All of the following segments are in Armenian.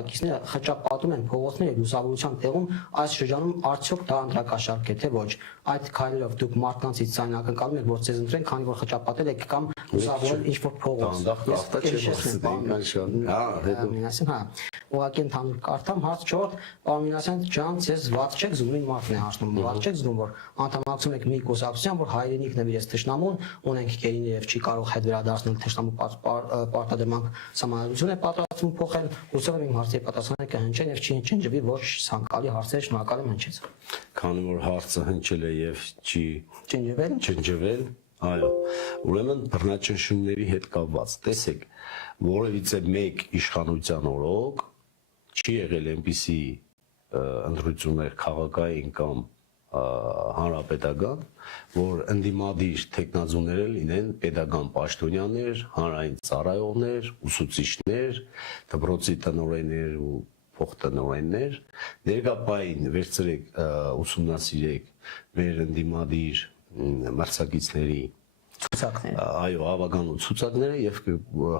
աշխատակիցները խճապատում են փողոցների լուսավորության տեղում, այս շրջանում արդյոք դա ընտրակաշառք է թե ոչ։ Այդ քայլերով դուք մարդկանցից այն ակնկալում եք, որ ցեզ ընտրեն, քանի որ խճապատել եք կամ լուսավորել ինչ-որ փողոց։ Ուղղակի ընդհանուր կարդամ, հարց 4, պարոն Մինասյան ջան, ցեզ վատ չեք զգում, մարդն է հարցնում, վատ չեք զգում, որ անդամակցում եք մի կուսակցության, որ հայրենիք նվիրեց թշնամուն, ունենք գերիներ եւ չի կարող հետ վերադարձնել թշնամու պարտադրման սահմանադրություն է պատրաստվում փոխել, հուսով եմ իմ հարցերի պատասխանը կհնչեն եւ չի հնչի ոչ ցանկալի հարցեր, շնորհակալ եմ հնչեց։ Քանի որ հարցը հնչել է եւ չի ջնջվել, այո, ուրեմն բռնաճնշումների հետ կապված, տեսեք, որևիցե մեկ իշխանության օրոք չի եղել այնպիսի ընտրություններ քաղաքային կամ հանրապետական, որ ընդդիմադիր թեկնածուները լինեն պետական պաշտոնյաներ, հանրային ծառայողներ, ուսուցիչներ, դպրոցի տնօրեններ ու փոխտնօրեններ, ներկայային վերցրեք ուսումնասիրեք մեր ընդդիմադիր մրցակիցների ցուցակները, այո, ավագանու ցուցակները եւ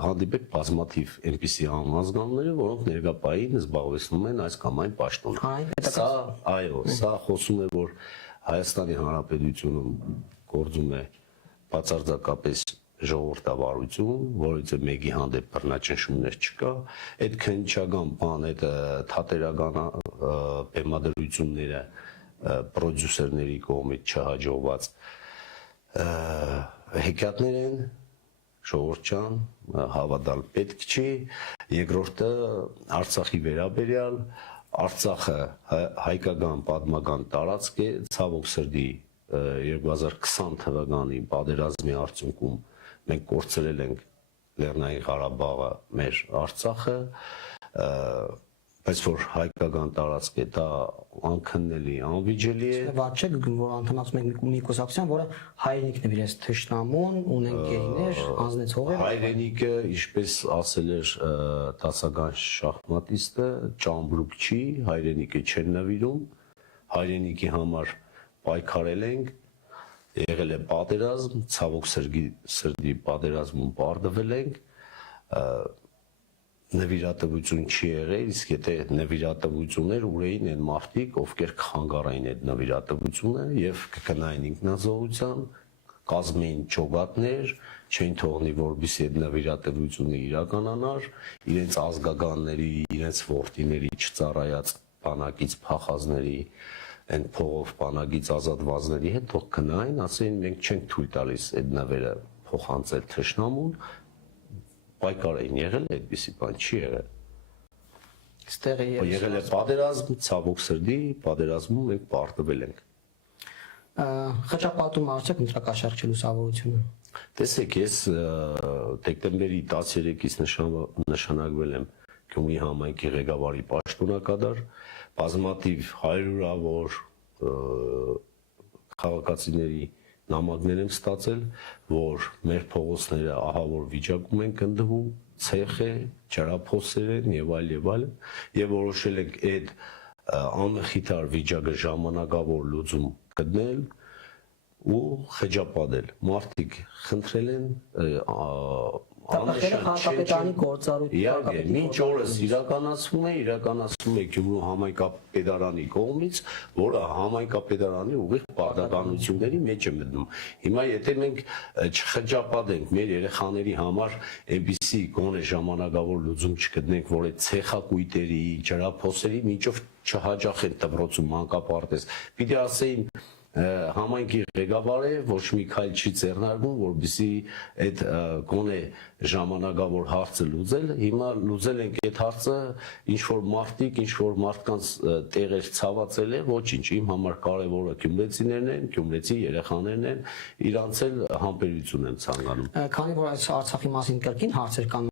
հանդիպեք բազմաթիվ այնպիսի անհանձնանումները, որոնք ներկայային զբաղեցնում են այս կամ այն պաշտոն։ Սա, այո, սա խոսում է, որ Հայաստանի Հանրապետությունում գործում է բացարձակապես ժողովրդավարություն, որից մեկի հանդեպ բռնաճնշումներ չկա, այդ քննչական բան, այդ թատերական բեմադրությունները պրոդյուսերների կողմից չհաջողված հեքիաթներ են, ժողովուրդ ջան, հավատալ պետք չի։ Երկրորդը Արցախի վերաբերյալ, Արցախը հայկական պատմական տարածք է, ցավոք սրտի 2020 թվականի պատերազմի արդյունքում մենք կորցրել ենք Լեռնային Ղարաբաղը, մեր Արցախը, բայց որ հայկական տարածք է, դա անքննելի, անվիճելի է։ Վատ չեք զգում, որ անդամակցում եք մի կուսակցության, որը հայրենիք նվիրեց թշնամուն, ունենք գերիներ, անձնեցողեր։ Հայրենիքը, ինչպես ասել էր դասական շախմատիստը, ճամբրուկ չի, հայրենիքը չեն նվիրում, հայրենիքի համար պայքարել ենք, եղել է պատերազմ, ցավոք սրտի պատերազմում պարտվել ենք, նվիրատվություն չի եղել, իսկ եթե նվիրատվություններ ուրեին են մարդիկ, ովքեր կխանգարային այդ նվիրատվությունը եւ կգնային ինքնազոհության, կազմեին ճոգատներ, չեն թողնի, որպեսզի այդ նվիրատվությունը իրականանար, իրենց ազգականների, իրենց որդիների չծառայած բանակից փախածների, այն փողով բանակից ազատվածների հետ թող գնային, ասեն մենք չենք թույլ տալիս այդ նվերը փոխանցել թշնամուն, պայքար էին եղել, այդպիսի բան չի եղել։ Եղել է պատերազմ, ցավոք սրտի, պատերազմում մենք պարտվել ենք։ Խճապատում արդյոք ընտրակաշառք չի լուսավորությունը։ Տեսեք, ես դեկտեմբերի 13-ից նշանակվել եմ Գյումրի համայնքի ղեկավարի պաշտոնակատար, բազմաթիվ հարյուրավոր քաղաքացիների նամակներ եմ ստացել, որ մեր փողոցները ահավոր վիճակում են գտնվում, ցեխ է, ջրափոսեր են եւ այլն, եւ որոշել ենք այդ անխիթար վիճակը ժամանակավոր լուծում գտնել ու խճապատել։ Մարդիկ խնդրել են Հակապետարանի գործառույթը մինչ օրս իրականացվում է Գյումրու համայնքապետարանի կողմից, որը համայնքապետարանի ուղիղ պարտականությունների մեջ է մտնում։ Հիմա եթե մենք չխճապատենք մեր երեխաների համար այնպիսի գոնե ժամանակավոր լուծում չգտնենք, որ այդ ցեխակույտերի, ջրափոսերի միջով չհաջախեն դպրոցում մանկապարտեզ, պիտի ասեին համայնքի ղեկավարը ոչ մի քայլ չի ձեռնարկում, որպեսզի այդ գոնե ժամանակավոր հարցը լուծել։ Հիմա լուծել ենք այդ հարցը, ինչ որ մարդիկ, ինչ որ մարդկանց տեղեր ցավացել է, ոչինչ, իմ համար կարևորը գյումրեցիներն են, գյումրեցի երեխաներն են, իրանց էլ համբերություն եմ ցանկանում։ Քանի որ այս Արցախի մասին կրկին հարցեր կան